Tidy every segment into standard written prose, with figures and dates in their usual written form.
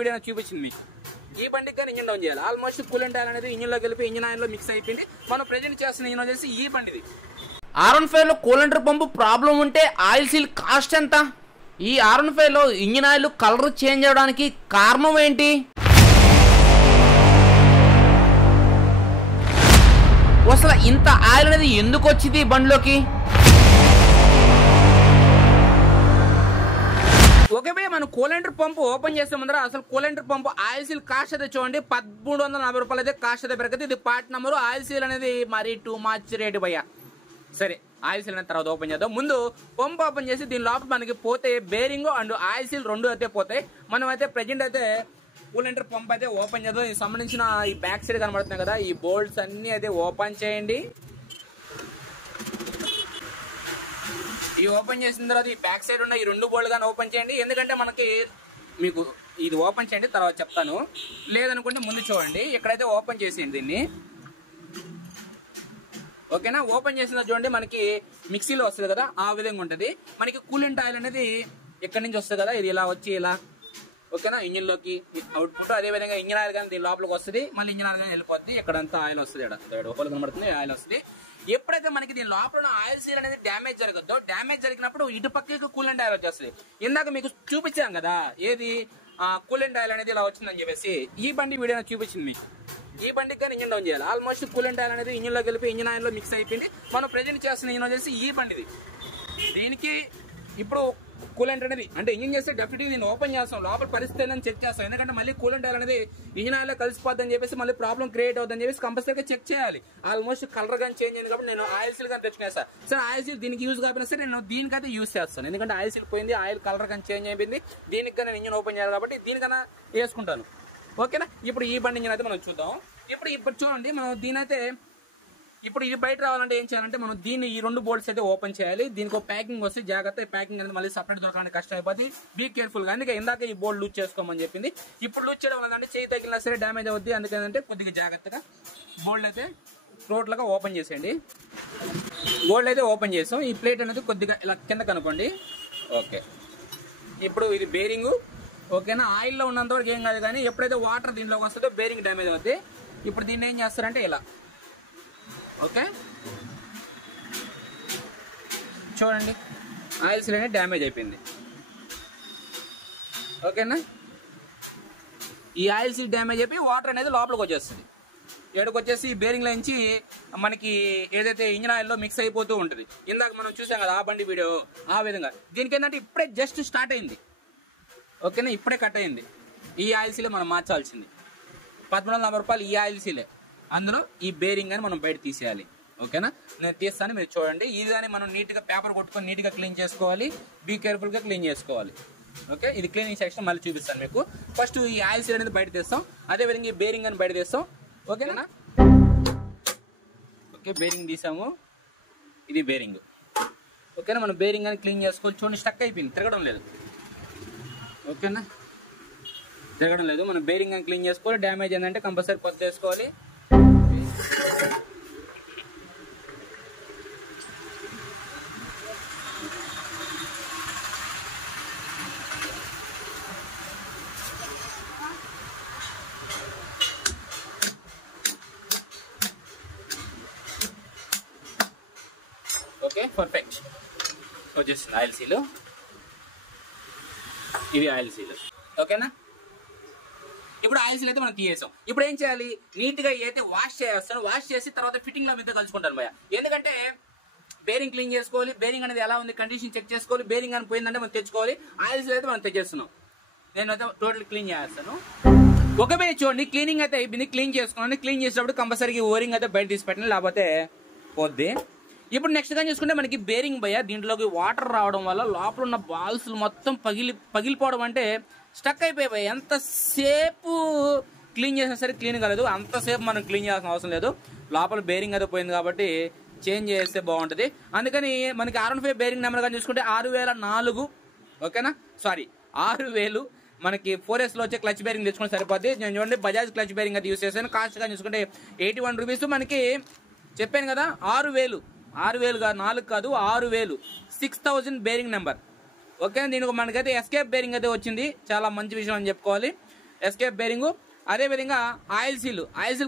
Video చూపించింది మీకు. ఈ బండికి కానీ ఇంజిన్ డౌన్ చేయాలి. ఆల్మోస్ట్ కూలెంట్ ఆయిల్ అనేది ఇంజిన్ లో కలిపి ఇంజిన్ ఆయిల్ లో మిక్స్ అయిపోయింది. మనం ప్రెజెంట్ చేస్తున్న ఇంజిన్ వచ్చేసి ఈ బండిది. R15 లో కూలెంటర్ పంపు ప్రాబ్లం ఉంటే ఆయిల్ సీల్ కాస్ట్ ఎంత? ఈ R15 లో ఇంజిన్ ఆయిల్ కలర్ చేంజ్ అవడానికి కారణం ఏంటి? అసలు ఇంత ఆయిల్ అనేది ఎందుకు వచ్చింది బండిలోకి? ఓకే భయ్య, మనం కూలెంటర్ పంపు ఓపెన్ చేసే ముందర అసలు కూలెంటర్ పంపు ఆయిల్ సీల్ కాస్ట్ అయితే చూడండి 1340 రూపాయలు అయితే కాస్ట్ అయితే పెరగదు. ఇది పార్ట్ నెంబర్. ఆయిల్ సీల్ అనేది మరీ టూ మచ్ రేట్ భయ్య. సరే, ఆయిల్ సీల్ అనేది తర్వాత ఓపెన్ చేద్దాం. ముందు పంపు ఓపెన్ చేసి దీని లోపల మనకి పోతే బేరింగ్ అండ్ ఆయిల్ సీల్ రెండు అయితే పోతాయి. మనం అయితే ప్రెజెంట్ అయితే కూలెంటర్ పంప్ అయితే ఓపెన్ చేద్దాం. దీనికి సంబంధించిన ఈ బ్యాక్ సైడ్ కనబడుతున్నాయి కదా, ఈ బోల్ట్స్ అన్ని అయితే ఓపెన్ చేయండి. ఈ ఓపెన్ చేసిన తర్వాత ఈ బ్యాక్ సైడ్ ఉన్న ఈ రెండు బోల్డ్ కానీ ఓపెన్ చేయండి. ఎందుకంటే మనకి మీకు ఇది ఓపెన్ చేయండి, తర్వాత చెప్తాను. లేదనుకుంటే ముందు చూడండి. ఇక్కడైతే ఓపెన్ చేసేయండి దీన్ని. ఓకేనా? ఓపెన్ చేసిన చూడండి, మనకి మిక్సీలో వస్తుంది కదా, ఆ విధంగా ఉంటుంది. మనకి కూలెంట్ ఆయిల్ అనేది ఇక్కడ నుంచి వస్తుంది కదా, ఇది ఇలా వచ్చి ఇలా, ఓకేనా, ఇంజిన్ లోకి అవుట్పుట్. అదే విధంగా ఇంజిన్ ఆయిల్ కానీ దీని లోపలికి వస్తుంది, మళ్ళీ ఇంజిన్ ఆయిల్ కానీ వెళ్ళిపోతుంది. ఇక్కడంతా ఆయిల్ వస్తుంది, ఒకళ్ళు కనబడుతుంది ఆయిల్ వస్తుంది. ఎప్పుడైతే మనకి దీని లోపల ఆయిల్ సీల్ అనేది డ్యామేజ్ జరగద్దో, డ్యామేజ్ జరిగినప్పుడు ఇటు పక్కకి కూలెంట్ ఆయిల్ వచ్చేస్తుంది. ఇందాక మీకు చూపించాం కదా, ఏది కూలెంట్ ఆయిల్ అనేది ఇలా వచ్చిందని చెప్పేసి ఈ బండి వీడియో చూపించింది మీకు. ఈ బండికి కానీ ఇంజిన్ డౌన్ చేయాలి. ఆల్మోస్ట్ కూలెంట్ ఆయిల్ అనేది ఇంజిన్ లో కలిపి ఇంజిన్ ఆయిల్ లో మిక్స్ అయిపోయింది. మనం ప్రెజెంట్ చేస్తున్న ఇంజిన్ వచ్చేసి ఈ బండిది. దీనికి ఇప్పుడు కూలెంట్ అనేది అంటే ఇంజిన్ చేస్తే డెఫినెట్గా నేను ఓపెన్ చేస్తాం, లోపల పరిస్థితి అని చెక్ చేస్తాం. ఎందుకంటే మళ్ళీ కూలెంట్ ఆయిల్ అనేది ఇంజిన్ ఆయిల్ కలిసిపోద్దని చెప్పేసి మళ్ళీ ప్రాబ్లం క్రియేట్ అవుతుందని చెప్పేసి కంపల్సరీగా చెక్ చేయాలి. ఆల్మోస్ట్ కలర్ కానీ చేంజ్ అయింది కాబట్టి నేను ఆయిల్ సీల్ కానీ తెచ్చుకునేస్తాను. సరే, ఆయిల్ సీల్ దీనికి యూజ్ కాకపోయినా సరే నేను దీనికైతే యూజ్ చేస్తాను. ఎందుకంటే ఆయిల్ సీల్ పోయింది, ఆయిల్ కలర్ కానీ చేంజ్ అయిపోయింది. దీనికి కానీ ఇంజిన్ ఓపెన్ చేయాలి కాబట్టి దీనికన్నా వేసుకుంటాను. ఓకేనా? ఇప్పుడు ఈ బండి ఇంజిన్ అయితే మనం చూద్దాం. ఇప్పుడు చూడండి, మనం దీనైతే ఇప్పుడు ఇది బయట రావాలంటే ఏం చేయాలంటే మనం దీన్ని ఈ రెండు బోల్ట్స్ అయితే ఓపెన్ చేయాలి. దీనికి ఒక ప్యాకింగ్ వస్తే జాగ్రత్త, ప్యాకింగ్ అనేది మళ్ళీ సపరేట్ దొరకడానికి కష్టం అయిపోతుంది. బీ కేర్ఫుల్ గా. అందుకే ఇందాక ఈ బోల్ట్ లూజ్ చేసుకోమని చెప్పింది. ఇప్పుడు లూజ్ చేయడం వల్ల అంటే చేయి తగిలినా సరే డ్యామేజ్ అవుద్ది. అందుకంటే కొద్దిగా జాగ్రత్తగా బోల్ట్ అయితే టోటల్గా ఓపెన్ చేసేయండి. బోల్ట్ అయితే ఓపెన్ చేసాం. ఈ ప్లేట్ అనేది కొద్దిగా ఇలా కింద కనుకోండి. ఓకే, ఇప్పుడు ఇది బేరింగ్. ఓకేనా? ఆయిల్లో ఉన్నంత వరకు ఏం కాదు, కానీ ఎప్పుడైతే వాటర్ దీంట్లోకి వస్తుందో బేరింగ్ డ్యామేజ్ అవుద్ది. ఇప్పుడు దీన్ని ఏం చేస్తారంటే ఇలా, ఓకే, చూడండి, ఆయిల్ సీల్ అనేది డ్యామేజ్ అయిపోయింది. ఓకేనా? ఈ ఆయిల్ సీల్ డ్యామేజ్ అయిపోయి వాటర్ అనేది లోపలికి వచ్చేస్తుంది. ఏడుకు వచ్చేసి బేరింగ్ నుంచి మనకి ఏదైతే ఇంజిన్ ఆయిల్లో మిక్స్ అయిపోతూ ఉంటుంది. ఇందాక మనం చూసాం కదా ఆ బండి వీడియో, ఆ విధంగా. దీనికి ఏంటంటే ఇప్పుడే జస్ట్ స్టార్ట్ అయింది. ఓకేనా? ఇప్పుడే కట్ అయింది. ఈ ఆయిల్ సీలే మనం మార్చాల్సింది. 1340 రూపాయలు ఈ ఆయిల్ సీలే. అందులో ఈ బేరింగ్ అని మనం బయట తీసేయాలి. ఓకేనా? నేను తీస్తాను, మీరు చూడండి. ఇది కానీ మనం నీట్గా పేపర్ కొట్టుకొని నీట్గా క్లీన్ చేసుకోవాలి. బీ కేర్ఫుల్గా క్లీన్ చేసుకోవాలి. ఓకే, ఇది క్లీనింగ్ సెక్షన్ మళ్ళీ చూపిస్తాను మీకు. ఫస్ట్ ఈ ఆయిల్ సీల్ అనేది బయట తీస్తాం, అదేవిధంగా ఈ బేరింగ్ అని బయట తీస్తాం. ఓకేనా? ఓకే, బేరింగ్ తీసాము. ఇది బేరింగ్. ఓకేనా? మనం బేరింగ్ అని క్లీన్ చేసుకోవాలి. చూడండి, స్టక్ అయిపోయింది, తిరగడం లేదు. ఓకేనా? తిరగడం లేదు. మనం బేరింగ్ అని క్లీన్ చేసుకోవాలి. డ్యామేజ్ ఏంటంటే కంపల్సరీ కొత్త వేసుకోవాలి. ఓకే, పర్ఫెక్ట్ వచ్చేసింది ఆయిల్ సీల్. ఇది ఆయిల్ సీల్. ఓకేనా? ఇప్పుడు ఆయిల్ సీల్ అయితే మనం తీసేసాం. ఇప్పుడు ఏం చేయాలి? నీట్ గా అయితే వాష్ చేస్తాను. వాష్ చేసి తర్వాత ఫిట్టింగ్ లో మీతో కలుసుకుంటాను భయ్య. ఎందుకంటే బేరింగ్ క్లీన్ చేసుకోవాలి, బేరింగ్ అనేది ఎలా ఉంది కండిషన్ చెక్ చేసుకోవాలి. బేరింగ్ అని పోయిందంటే మనం తెచ్చుకోవాలి. ఆయిల్ సీల్ అయితే మనం తెచ్చేస్తున్నాం. నేను అయితే టోటల్ క్లీన్ చేస్తాను. ఒక భయ్య చూడండి, క్లీనింగ్ అయితే అయిపోయింది. క్లీన్ చేసుకున్నాను. క్లీన్ చేసినప్పుడు కంపల్సరీ ఓరింగ్ అయితే బయట తీసి పెట్టండి, లేకపోతే పోద్ది. ఇప్పుడు నెక్స్ట్ గా చూసుకుంటే మనకి బేరింగ్ భయ్య, దీంట్లోకి వాటర్ రావడం వల్ల లోపల ఉన్న బాల్స్ మొత్తం పగిలిపోవడం, అంటే స్టక్ అయిపోయాయి. ఎంతసేపు క్లీన్ చేసినా సరే క్లీన్ కాలేదు. అంతసేపు మనం క్లీన్ చేయాల్సిన అవసరం లేదు. లోపల బేరింగ్ అయితే పోయింది కాబట్టి చేంజ్ చేస్తే బాగుంటుంది. అందుకని మనకి R15 బేరింగ్ నెంబర్ కానీ చూసుకుంటే 6004. ఓకేనా? సారీ, 6000. మనకి 4S లో వచ్చే క్లచ్ బేరింగ్ తెచ్చుకుంటే సరిపోద్ది. నేను చూడండి బజాజ్ క్లచ్ బేరింగ్ అయితే యూస్ చేశాను. కాస్ట్ గా చూసుకుంటే 81 రూపీస్. మనకి చెప్పాను కదా 6000 కాదు, 4 కాదు, 6000, 6000 బేరింగ్ నెంబర్. ఓకే, దీనికి మనకైతే ఎస్కేప్ బేరింగ్ అయితే వచ్చింది. చాలా మంచి విషయం అని చెప్పుకోవాలి. Escape bearing. అదే విధంగా ఆయిల్ సీల్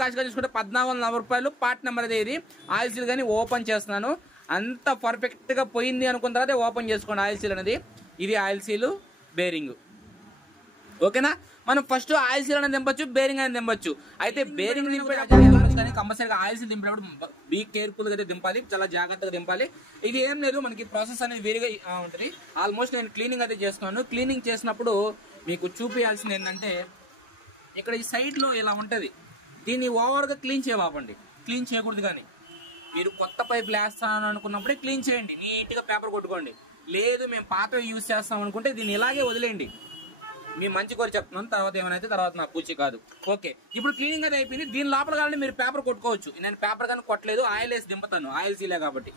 కాస్ట్ గా చూసుకుంటే 1440 రూపాయలు. పార్ట్ నెంబర్ అదే ఇది. ఆయిల్ సీల్ కానీ ఓపెన్ చేస్తున్నాను. అంత పర్ఫెక్ట్ గా పోయింది అనుకున్న తర్వాత ఓపెన్ చేసుకోండి ఆయిల్ సీల్ అనేది. ఇది ఆయిల్ సీల్ బేరింగ్. ఓకేనా, మనం ఫస్ట్ ఆయిల్ సీల్ అనేది దింపచ్చు, బేరింగ్ అనేది దింపచ్చు. అయితే బేరింగ్ దింపేటప్పుడు కంపల్సరీగా ఆయిల్ సీల్ దింపేటప్పుడు బీ కేర్ఫుల్ గా అయితే దింపాలి, చాలా జాగ్రత్తగా దింపాలి. ఇది ఏం లేదు, మనకి ప్రాసెస్ అనేది వేరుగా ఉంటుంది. ఆల్మోస్ట్ నేను క్లీనింగ్ అయితే చేస్తున్నాను. క్లీనింగ్ చేసినప్పుడు మీకు చూపించాల్సింది ఏంటంటే, ఇక్కడ ఈ సైడ్ లో ఇలా ఉంటది, దీన్ని ఓవర్ గా క్లీన్ చేయవాపండి. క్లీన్ చేయకూడదు. కానీ మీరు కొత్త పైపులు వేస్తాను అనుకున్నప్పుడే క్లీన్ చేయండి, నీట్ గా పేపర్ కొట్టుకోండి. లేదు మేము పాత యూజ్ చేస్తాం అనుకుంటే దీన్ని ఇలాగే వదిలేయండి. మీ మంచి కోరి చెప్తున్నాను, తర్వాత ఏమైనా తర్వాత నా పూచి కాదు. ఓకే, ఇప్పుడు క్లీనింగ్ అయితే అయిపోయింది. దీని లోపల కానీ మీరు పేపర్ కొట్టుకోవచ్చు. నేను పేపర్ కానీ కొట్టలేదు, ఆయిల్ వేసి దింపుతాను, ఆయిల్ సీలే కాబట్టి.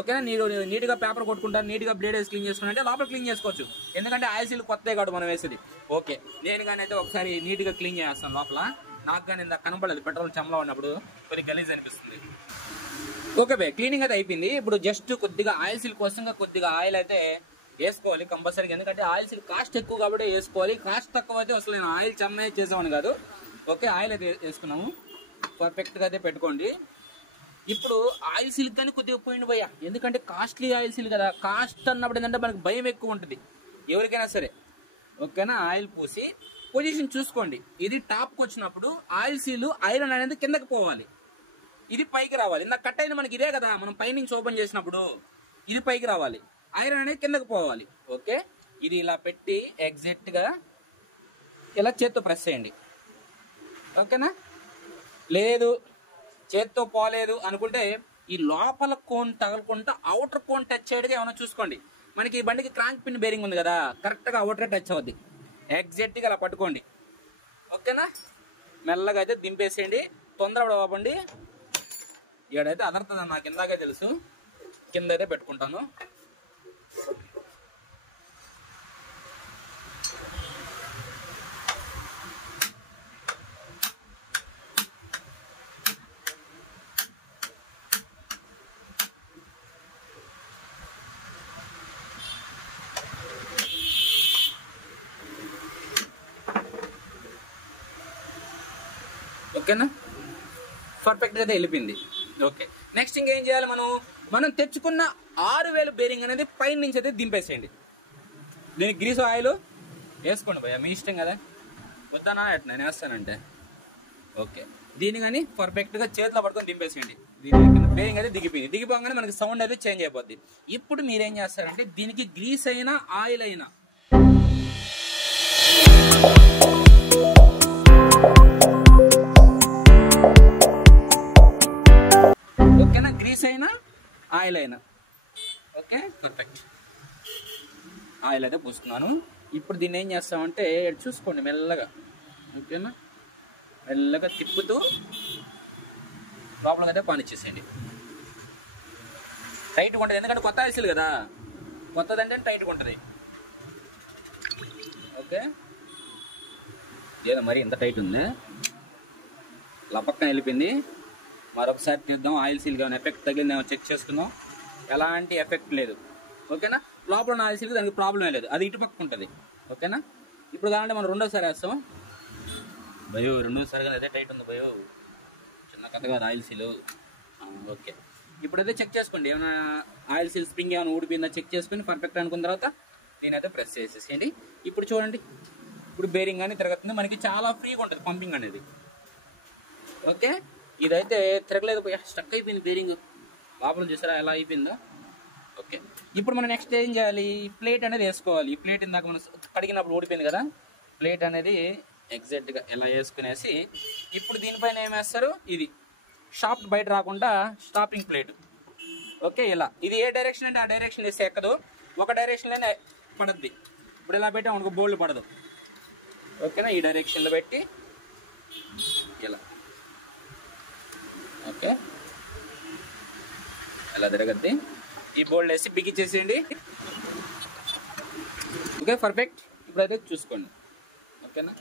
ఓకేనా, మీరు నీట్ గా పేపర్ కొట్టుకుంటారు, నీట్ గా బ్లేడ్ వేసి క్లీన్ చేసుకుంటే లోపల క్లీన్ చేసుకోవచ్చు. ఎందుకంటే ఆయిల్ సీల్ కొత్తదే కాదు మనం వేసేది. ఓకే, నేను కానీ అయితే ఒకసారి నీట్ గా క్లీన్ చేస్తాను లోపల. నాకు కానీ ఇంత కనపడలేదు, పెట్రోల్ చెమ్మలో ఉన్నప్పుడు కొద్దిగా గలీజ్ అనిపిస్తుంది. ఓకే బే, క్లీనింగ్ అయితే అయిపోయింది. ఇప్పుడు జస్ట్ కొద్దిగా ఆయిల్ సీల్ కోసం కొద్దిగా ఆయిల్ అయితే వేసుకోవాలి కంపల్సరీగా. ఎందుకంటే ఆయిల్ సీల్ కాస్ట్ ఎక్కువ కాబట్టి వేసుకోవాలి. కాస్ట్ తక్కువ అయితే అసలు నేను ఆయిల్ చెమ్మే చేసామని కాదు. ఓకే, ఆయిల్ అయితే వేసుకున్నాము, పర్ఫెక్ట్గా అయితే పెట్టుకోండి. ఇప్పుడు ఆయిల్ సీల్ కానీ కొద్దిగా పోయింది భయ్యా, ఎందుకంటే కాస్ట్లీ ఆయిల్ సీల్ కదా. కాస్ట్ అన్నప్పుడు ఏంటంటే మనకి భయం ఎక్కువ ఉంటుంది ఎవరికైనా సరే. ఓకేనా, ఆయిల్ పూసి పొజిషన్ చూసుకోండి. ఇది టాప్కి వచ్చినప్పుడు ఆయిల్ సీల్ ఐరన్ అనేది కిందకి పోవాలి, ఇది పైకి రావాలి. ఇందాక కట్ అయిన మనకి ఇదే కదా, మనం పైనుంచి ఓపెన్ చేసినప్పుడు ఇది పైకి రావాలి, ఐరన్ అనేది కిందకి పోవాలి. ఓకే, ఇది ఇలా పెట్టి ఎగ్జాక్ట్ గా ఇలా చేత్తో ప్రెస్ చేయండి. ఓకేనా, లేదు చేత్తో పోలేదు అనుకుంటే ఈ లోపల కోన్ తగలకుండా అవుటర్ కోన్ టచ్ అయ్యేట్టుగా ఏమైనా చూసుకోండి. మనకి ఈ బండికి క్రాంక్ పిన్ బేరింగ్ ఉంది కదా, కరెక్ట్ గా అవుటర్ టచ్ అవుద్ది. ఎగ్జాక్ట్ గా అలా పట్టుకోండి. ఓకేనా, మెల్లగా అయితే దింపేసేయండి, తొందరపడ బాబండి. ఇక్కడైతే అదర్థం నాకు ఇందాకే తెలుసు, కింద అయితే పెట్టుకుంటాను. ఓకేనా, పర్ఫెక్ట్ గా అయితే వెళ్ళిపోయింది. ఓకే, నెక్స్ట్ ఇంకేం చేయాలి, మనం తెచ్చుకున్న 6000 బేరింగ్ అనేది పైన నుంచి అయితే దింపేసేయండి. దీనికి గ్రీస్ ఆయిల్ వేసుకోండి భయ్యా, మీ ఇష్టం కదా. వద్దానా ఎట్ నేను వేస్తానంటే. ఓకే, దీన్ని కానీ పర్ఫెక్ట్ గా చేతిలో పట్టుకొని దింపేసేయండి. దీని బేరింగ్ అయితే దిగిపోగానే మనకి సౌండ్ అయితే చేంజ్ అయిపోద్ది. ఇప్పుడు మీరేం చేస్తారంటే దీనికి గ్రీస్ అయినా ఆయిల్ అయినా ఓకేనా, గ్రీస్ అయినా ఆయిల్ అయినా. Okay, perfect. ఆయిల్ అయితే పూసుకున్నాను. ఇప్పుడు దీన్ని ఏం చేస్తామంటే చూసుకోండి మెల్లగా. ఓకేనా, మెల్లగా తిప్పుతూ లోపలకి అయితే పానిచ్చేసేయండి. టైట్గా ఉంటుంది, ఎందుకంటే కొత్త ఆయిల్ కదా, కొత్తదంటే టైట్గా ఉంటుంది. ఓకే, ఏదో మరి ఇంత టైట్ ఉంది, ఇలా పక్కన వెళ్ళిపోయింది. మరొకసారి తీద్దాం, ఆయిల్ సీల్ ఏమైనా ఎఫెక్ట్ తగిలిందేమో చెక్ చేసుకుందాం. ఎలాంటి ఎఫెక్ట్ లేదు. ఓకేనా, లోపల ఆయిల్ సీల్ దానికి ప్రాబ్లం లేదు, అది ఇటు పక్క ఉంటుంది. ఓకేనా, ఇప్పుడు కావాలంటే మనం రెండోసారి వేస్తాం. భయో రెండోసారి అదే టైట్ ఉంది భయో, చిన్న కథ కాదు ఆయిల్ సీల్. ఓకే, ఇప్పుడైతే చెక్ చేసుకోండి, ఏమైనా ఆయిల్ సీల్ స్ప్రింగ్ ఏమైనా ఊడిపోయిందా చెక్ చేసుకుని పర్ఫెక్ట్ అనుకున్న తర్వాత దీని అయితే ప్రెస్ చేసేసేయండి. ఇప్పుడు చూడండి, ఇప్పుడు బేరింగ్ కానీ తిరగతుంది, మనకి చాలా ఫ్రీగా ఉంటుంది పంపింగ్ అనేది. ఓకే, ఇదైతే తిరగలేదు, స్టక్ అయిపోయింది బేరింగ్. లోపల చూసారా ఎలా అయిపోయిందో. ఓకే, ఇప్పుడు మనం నెక్స్ట్ ఏం చేయాలి, ప్లేట్ అనేది వేసుకోవాలి. ఈ ప్లేట్ ఇందాక మనం కడిగినప్పుడు ఊడిపోయింది కదా, ప్లేట్ అనేది ఎగ్జాక్ట్గా ఎలా వేసుకునేసి ఇప్పుడు దీనిపైన ఏం వేస్తారు, ఇది షాప్ బయట రాకుండా స్టాపింగ్ ప్లేట్. ఓకే, ఇలా ఇది ఏ డైరెక్షన్ అంటే ఆ డైరెక్షన్ వేస్తే ఎక్కదు, ఒక డైరెక్షన్లోనే పడద్ది. ఇప్పుడు ఇలా పెట్టి మనకు బోల్డ్ పడదు. ఓకేనా, ఈ డైరెక్షన్లో పెట్టి ఇలా. ఓకే, ఎలా తిరగద్ది, ఈ బోల్డ్ వేసి బిగిచ్చేసేయండి. Okay, perfect. ఇప్పుడైతే చూసుకోండి. ఓకేనా,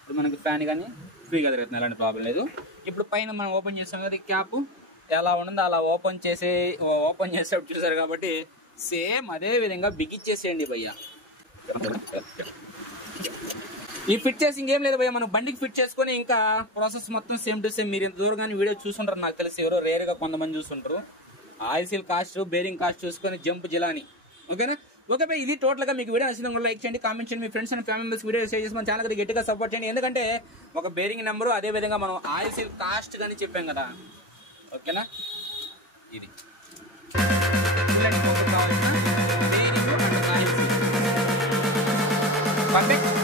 ఇప్పుడు మనకి ఫ్యాన్ కానీ ఫ్రీగా తిరుగుతుంది, ఎలాంటి ప్రాబ్లం లేదు. ఇప్పుడు పైన మనం ఓపెన్ చేసాం కదా, క్యాప్ ఎలా ఉంటుందో అలా ఓపెన్ చేసేటప్పుడు చూసారు కాబట్టి సేమ్ అదే విధంగా బిగిచ్చేసేయండి భయ్యా. ఈ ఫిట్ చేసి ఇంకేం లేదు భయ్య, మనం బండికి ఫిట్ చేసుకుని ఇంకా ప్రాసెస్ మొత్తం సేమ్ టు సేమ్. మీరు ఇంత దూరం కానీ వీడియో చూసుంటారు నాకు తెలిసి, ఎవరో రేర్ గా కొంతమంది చూస్తుంటారు. Oil seal cost, bearing cost చూసుకొని జంప్ జిలాని. ఓకేనా? ఓకే భయ్, ఇది టోటల్ గా మీకు వీడియో నచ్చింది లైక్ చేయండి, కామెంట్ చేయండి, మీ friends and family members video share చేసి మన ఛానల్ గట్టిగా సపోర్ట్ చేయండి. ఎందుకంటే ఒక బేరింగ్ నెంబరు, అదే విధంగా మనం ఆయిల్ సీల్ కాస్ట్ కానీ చెప్పాం కదా. ఓకేనా? ఇది కావాల్సిన bearing and oil seal. Perfect.